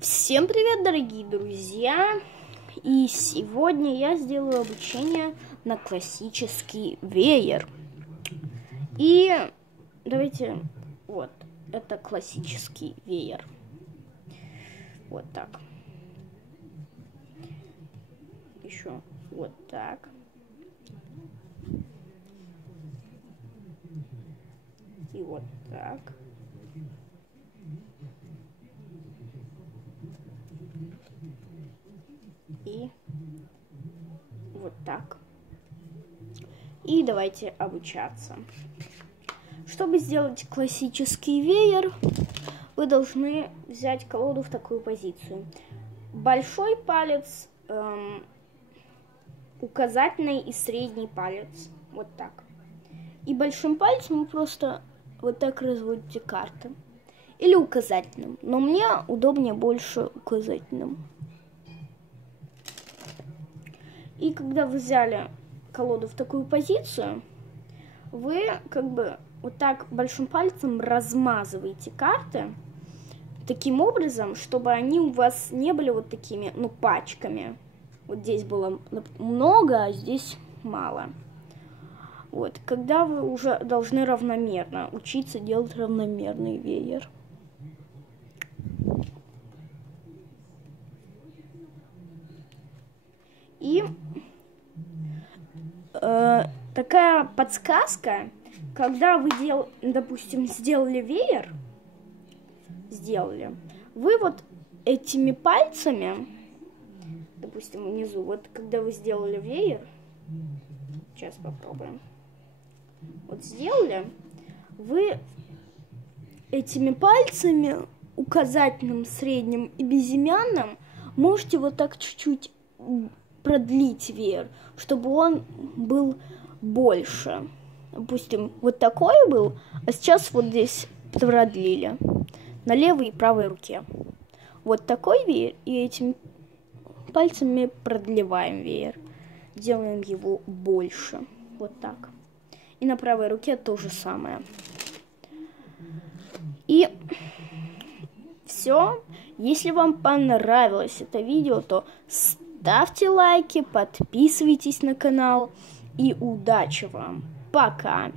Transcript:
Всем привет, дорогие друзья! И сегодня я сделаю обучение на классический веер. И давайте, вот, это классический веер. Вот так. Еще вот так. И вот так. И вот так. И давайте обучаться. Чтобы сделать классический веер, вы должны взять колоду в такую позицию. Большой палец, указательный и средний палец. Вот так. И большим пальцем вы просто вот так разводите карты. Или указательным. Но мне удобнее больше указательным. И когда вы взяли колоду в такую позицию, вы как бы вот так большим пальцем размазываете карты таким образом, чтобы они у вас не были вот такими, пачками. Вот здесь было много, а здесь мало. Вот, когда вы уже должны равномерно учиться делать равномерный веер. И такая подсказка, когда вы, допустим, сделали веер, вы вот этими пальцами, допустим, внизу, вот когда вы сделали веер, сейчас попробуем, вот сделали, вы этими пальцами, указательным, средним и безымянным, можете вот так чуть-чуть продлить веер, чтобы он был больше. Допустим, вот такой был, а сейчас вот здесь продлили на левой и правой руке. Вот такой веер, и этими пальцами продлеваем веер. Делаем его больше. Вот так. И на правой руке то же самое. И все. Если вам понравилось это видео, то ставьте лайки, подписывайтесь на канал и удачи вам. Пока!